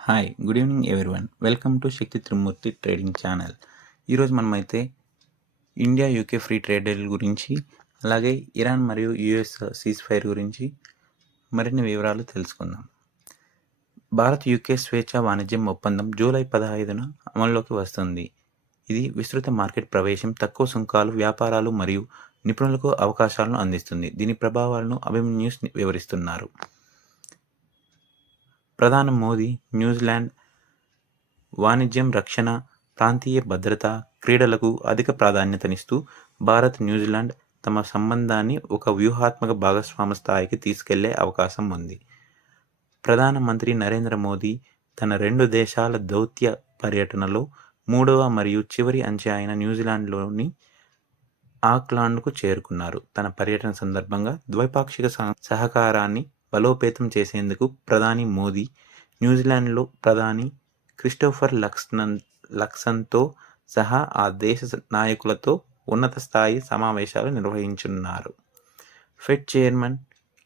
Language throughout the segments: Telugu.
Hi good evening everyone. Welcome to Shakti Trimurthy trading channel. ఈరోజు మనమైతే India UK free trade deal గురించి, అలాగే ఇరాన్ మరియు యుఎస్ సీజ్ ఫైర్ గురించి మరిన్ని వివరాలు తెలుసుకుందాం. భారత్ యూకే స్వేచ్ఛా వాణిజ్యం ఒప్పందం జూలై 15న అమల్లోకి వస్తుంది. ఇది విస్తృత మార్కెట్ ప్రవేశం, తక్కువ సుంకాలు, వ్యాపారాలు మరియు నిపుణులకు అవకాశాలను అందిస్తుంది. దీని ప్రభావాలను అభిమన్యూస్ వివరిస్తున్నారు. ప్రధాని మోదీ న్యూజిలాండ్ వాణిజ్యం, రక్షణ, ప్రాంతీయ భద్రత, క్రీడలకు అధిక ప్రాధాన్యతనిస్తూ భారత్, న్యూజిలాండ్ తమ సంబంధాన్ని ఒక వ్యూహాత్మక భాగస్వామ్య స్థాయికి తీసుకెళ్లే అవకాశం ఉంది. ప్రధానమంత్రి నరేంద్ర మోదీ తన 2 దేశాల దౌత్య పర్యటనలో మూడవ మరియు చివరి అంచె అయిన న్యూజిలాండ్లోని ఆక్లాండ్కు చేరుకున్నారు. తన పర్యటన సందర్భంగా ద్వైపాక్షిక సహకారాన్ని బలోపేతం చేసేందుకు ప్రధాని మోదీ న్యూజిలాండ్లో ప్రధాని క్రిస్టోఫర్ లక్సన్తో సహా ఆ దేశ నాయకులతో ఉన్నత స్థాయి సమావేశాలు నిర్వహించనున్నారు. ఫెడ్ చైర్మన్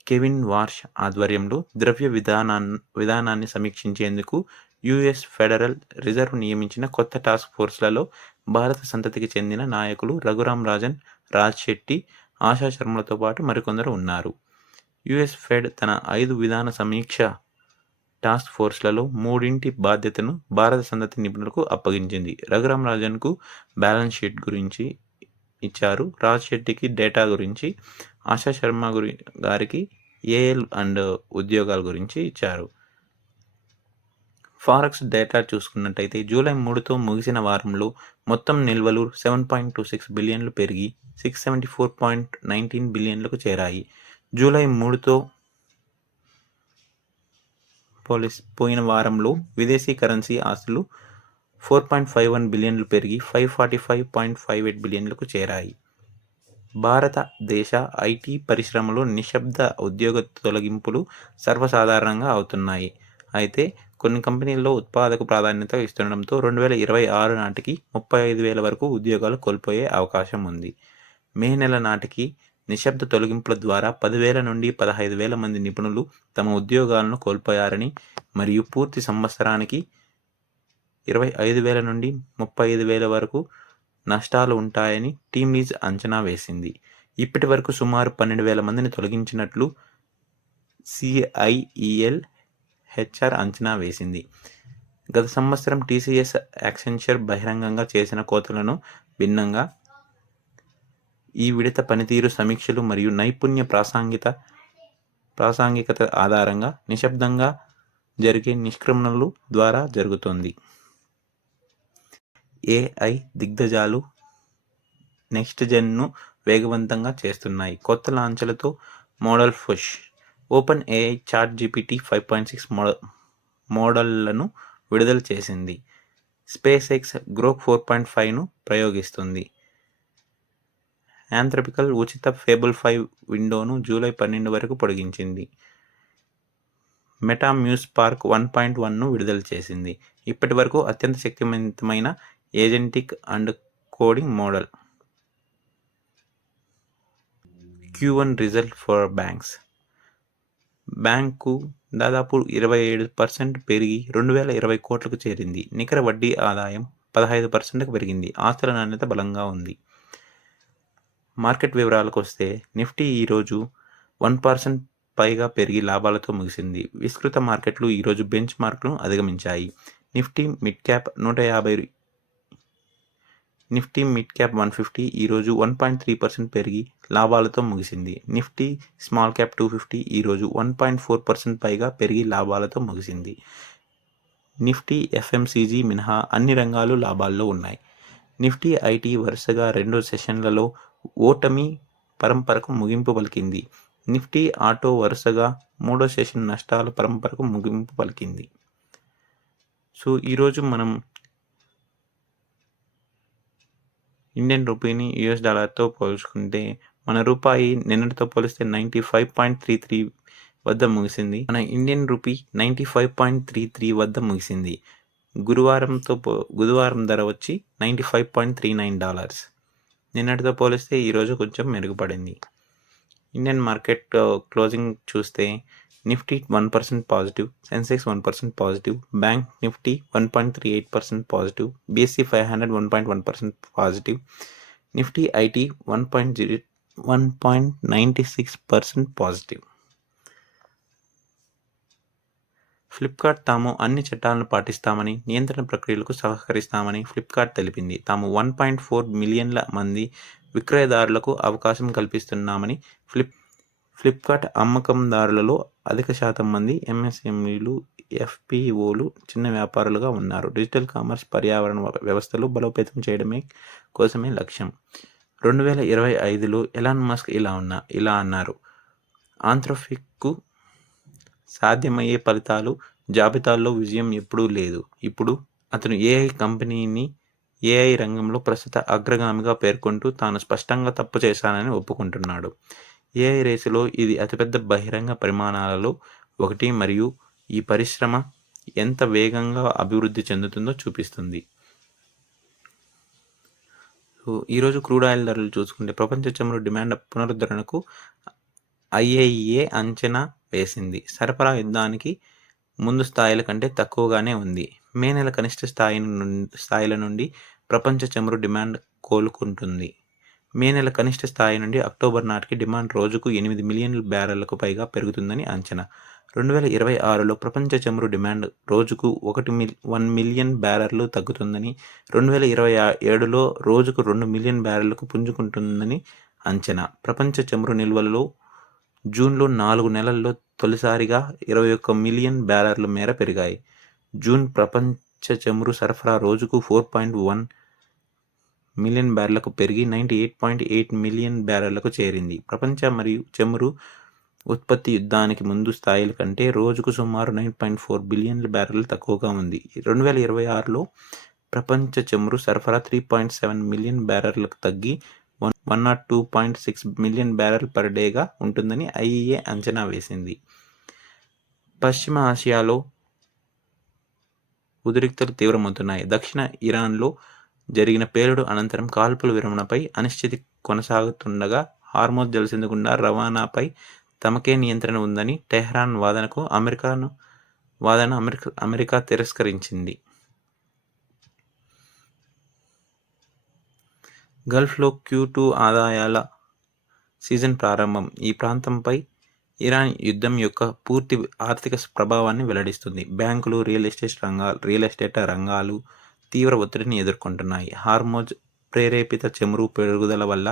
కెవిన్ వార్ష్ ఆధ్వర్యంలో ద్రవ్య విధానాన్ని సమీక్షించేందుకు యుఎస్ ఫెడరల్ రిజర్వ్ నియమించిన కొత్త టాస్క్ ఫోర్స్లలో భారత సంతతికి చెందిన నాయకులు రఘురామ్ రాజన్, రాజ్ శెట్టి, ఆశా శర్మలతో పాటు మరికొందరు ఉన్నారు. యుఎస్ ఫెడ్ తన 5 విధాన సమీక్ష టాస్క్ ఫోర్స్లలో 3 బాధ్యతను భారత సంతతి నిపుణులకు అప్పగించింది. రఘురామ్ రాజన్కు బ్యాలెన్స్ షీట్ గురించి ఇచ్చారు, రాజ్ శెట్టికి డేటా గురించి, ఆశా శర్మ గారికి ఏఎల్ అండ్ ఉద్యోగాల గురించి ఇచ్చారు. ఫారెక్స్ డేటా చూసుకున్నట్టయితే జూలై 3తో ముగిసిన వారంలో మొత్తం నిల్వలు 7.26 బిలియన్లు పెరిగి 674.19 బిలియన్లకు చేరాయి. జూలై 3తో పోయిన వారంలో విదేశీ కరెన్సీ ఆస్తులు 4.51 బిలియన్లు పెరిగి 545.58 బిలియన్లకు చేరాయి. భారతదేశ ఐటీ పరిశ్రమలో నిశ్శబ్ద ఉద్యోగ తొలగింపులు సర్వసాధారణంగా అవుతున్నాయి. అయితే కొన్ని కంపెనీల్లో ఉత్పాదక ప్రాధాన్యత ఇస్తుండటంతో 2026 నాటికి 35,000 వరకు ఉద్యోగాలు కోల్పోయే అవకాశం ఉంది. మే నెల నాటికి నిశ్శబ్ద తొలగింపుల ద్వారా 10,000 నుండి 15,000 మంది నిపుణులు తమ ఉద్యోగాలను కోల్పోయారని మరియు పూర్తి సంవత్సరానికి 25,000 నుండి 35,000 వరకు నష్టాలు ఉంటాయని టీమ్లీజ్ అంచనా వేసింది. ఇప్పటి వరకు సుమారు 12,000 మందిని తొలగించినట్లు సిఐఈఎల్ హెచ్ఆర్ అంచనా వేసింది. గత సంవత్సరం టీసీఎస్, యాక్సెంచర్ బహిరంగంగా చేసిన కోతలను భిన్నంగా ఈ విడత పనితీరు సమీక్షలు మరియు నైపుణ్య ప్రాసంగికత ఆధారంగా నిశ్శబ్దంగా జరిగే నిష్క్రమణలు ద్వారా జరుగుతోంది. ఏఐ దిగ్గజాలు నెక్స్ట్ జెన్ను వేగవంతంగా చేస్తున్నాయి. కొత్త లాంఛలతో model push. Open AI chat GPT 5.6 మోడళ్లను విడుదల చేసింది. స్పేస్ ఎక్స్ గ్రోక్ 4.5ను ప్రయోగిస్తుంది. యాంథ్రపికల్ ఉచిత ఫేబుల్ 5 విండోను జూలై 12 వరకు పొడిగించింది. మెటా మ్యూస్ స్పార్క్ 1.1ను విడుదల చేసింది. ఇప్పటి వరకు అత్యంత శక్తివంతమైన agentic and coding model. Q1 result for banks. Bank దాదాపు 27% పెరిగి 2,020 కోట్లకు చేరింది. నికర వడ్డీ ఆదాయం 15%కు పెరిగింది. ఆస్తుల నాణ్యత బలంగా ఉంది. మార్కెట్ వివరాలకు వస్తే నిఫ్టీ ఈరోజు 1% పైగా పెరిగి లాభాలతో ముగిసింది. విస్తృత మార్కెట్లు ఈరోజు బెంచ్ మార్క్ను అధిగమించాయి. నిఫ్టీ మిడ్ క్యాప్ 150 ఈరోజు 1.3% పెరిగి లాభాలతో ముగిసింది. నిఫ్టీ స్మాల్ క్యాప్ 250 ఈరోజు 1.4% పైగా పెరిగి లాభాలతో ముగిసింది. నిఫ్టీ ఎఫ్ఎంసీజీ మినహా అన్ని రంగాలు లాభాల్లో ఉన్నాయి. నిఫ్టీ ఐటీ వరుసగా 2 సెషన్లలో ఓటమి పరంపరకు ముగింపు పలికింది. నిఫ్టీ ఆటో వరుసగా 3వ సెషన్ నష్టాల పరంపరకు ముగింపు పలికింది. సో ఈరోజు మనం ఇండియన్ రూపీని యుఎస్ డాలర్తో పోల్చుకుంటే మన రూపాయి నిన్నటితో పోలిస్తే 95.33 వద్ద ముగిసింది. మన ఇండియన్ రూపీ 95.33 వద్ద ముగిసింది. గురువారం ధర వచ్చి $95.39. నిన్నటితో పోలిస్తే ఈరోజు కొంచెం మెరుగుపడింది. ఇండియన్ మార్కెట్ క్లోజింగ్ చూస్తే Nifty 1% positive, Sensex 1% positive, bank Nifty 1.38% positive, BSE 500 1.1% positive, Nifty IT 1.96% positive. Flipkart తాము అన్ని చట్టాలను పాటిస్తామని, నియంత్రణ ప్రక్రియలకు సహకరిస్తామని ఫ్లిప్కార్ట్ తెలిపింది. తాము 1.4 మిలియన్ల మంది విక్రయదారులకు అవకాశం కల్పిస్తున్నామని ఫ్లిప్కార్ట్ అమ్మకందారులలో అధిక శాతం మంది MSMEలు, FPOలు, చిన్న వ్యాపారులుగా ఉన్నారు. డిజిటల్ కామర్స్ పర్యావరణ వ్యవస్థలు బలోపేతం చేయడమే కోసమే లక్ష్యం. 2025లో ఎలాన్ మస్క్ ఇలా అన్నారు. ఆంథ్రోపిక్కు సాధ్యమయ్యే ఫలితాలు జాబితాల్లో విజయం ఎప్పుడూ లేదు. ఇప్పుడు అతను ఏఐ రంగంలో ప్రస్తుత అగ్రగామిగా పేర్కొంటూ తాను స్పష్టంగా తప్పు చేశానని ఒప్పుకుంటున్నాడు. ఏఐ రేసులో ఇది అతిపెద్ద బహిరంగ పరిమాణాలలో ఒకటి మరియు ఈ పరిశ్రమ ఎంత వేగంగా అభివృద్ధి చెందుతుందో చూపిస్తుంది. ఈరోజు క్రూడ్ ఆయిల్ ధరలు చూసుకుంటే ప్రపంచ చమురు డిమాండ్ పునరుద్ధరణకు IEA అంచనా వేసింది. సరఫరా యుద్ధానికి ముందు స్థాయిల కంటే తక్కువగానే ఉంది. మే నెల కనిష్ట స్థాయిల నుండి ప్రపంచ చమురు డిమాండ్ కోలుకుంటుంది. మే నెల కనిష్ట స్థాయి నుండి అక్టోబర్ నాటికి డిమాండ్ రోజుకు 8 మిలియన్ల బ్యారెళ్లకు పైగా పెరుగుతుందని అంచనా. 2026లో ప్రపంచ చమురు డిమాండ్ రోజుకు 1 మిలియన్ బ్యారెళ్లు తగ్గుతుందని, 2027లో రోజుకు 2 మిలియన్ బ్యారెళ్లకు పుంజుకుంటుందని అంచనా. ప్రపంచ చమురు నిల్వలలో జూన్లో 4 నెలల్లో తొలిసారిగా 21 మిలియన్ బ్యారెళ్ల మేర పెరిగాయి. జూన్ ప్రపంచ చమురు సరఫరా రోజుకు 4.1 మిలియన్ బ్యారెళ్లకు పెరిగి 98.8 మిలియన్ బ్యారెళ్లకు చేరింది. ప్రపంచ చమురు ఉత్పత్తి యుద్ధానికి ముందు స్థాయిల కంటే రోజుకు సుమారు 9.4 బిలియన్ల బ్యారెళ్లు తక్కువగా ఉంది. 2026లో ప్రపంచ చమురు సరఫరా 3.7 మిలియన్ బ్యారెళ్లకు తగ్గి 102.6 మిలియన్ బ్యారెల్ పర్ డేగా ఉంటుందని IEA అంచనా వేసింది. పశ్చిమ ఆసియాలో ఉద్రిక్తతలు తీవ్రమవుతున్నాయి. దక్షిణ ఇరాన్లో జరిగిన పేలుడు అనంతరం కాల్పుల విరమణపై అనిశ్చితి కొనసాగుతుండగా హార్మోజ్ జలసంధి గుండా రవాణాపై తమకే నియంత్రణ ఉందని టెహ్రాన్ వాదనకు అమెరికా తిరస్కరించింది. గల్ఫ్లో Q2 ఆదాయాల సీజన్ ప్రారంభం ఈ ప్రాంతంపై ఇరాన్ యుద్ధం యొక్క పూర్తి ఆర్థిక ప్రభావాన్ని వెల్లడిస్తుంది. బ్యాంకులు, రియల్ ఎస్టేట్ రంగాలు తీవ్ర ఒత్తిడిని ఎదుర్కొంటున్నాయి. హార్మోజ్ ప్రేరేపిత చమురు పెరుగుదల వల్ల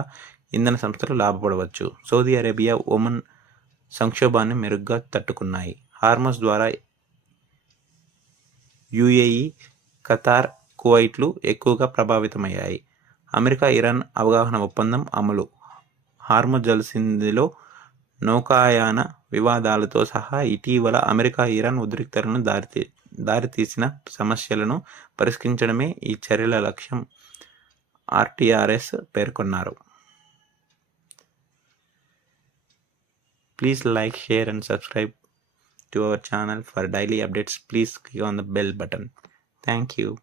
ఇంధన సంస్థలు లాభపడవచ్చు. సౌదీ అరేబియా, ఒమన్ సంక్షోభాన్ని మెరుగ్గా తట్టుకున్నాయి. హార్మోజ్ ద్వారా UAE, ఖతార్, కువైట్లు ఎక్కువగా ప్రభావితమయ్యాయి. అమెరికా ఇరాన్ అవగాహన ఒప్పందం అమలు. హార్మోజ్ జలసంధిలో నౌకాయాన వివాదాలతో సహా ఇటీవల అమెరికా ఇరాన్ ఉద్రిక్తతలను దారితీసిన సమస్యలను పరిష్కరించడమే ఈ చర్యల లక్ష్యం RTRS పేర్కొన్నారు. Please like, share and subscribe to our channel for daily updates. Please click on the bell button. Thank you.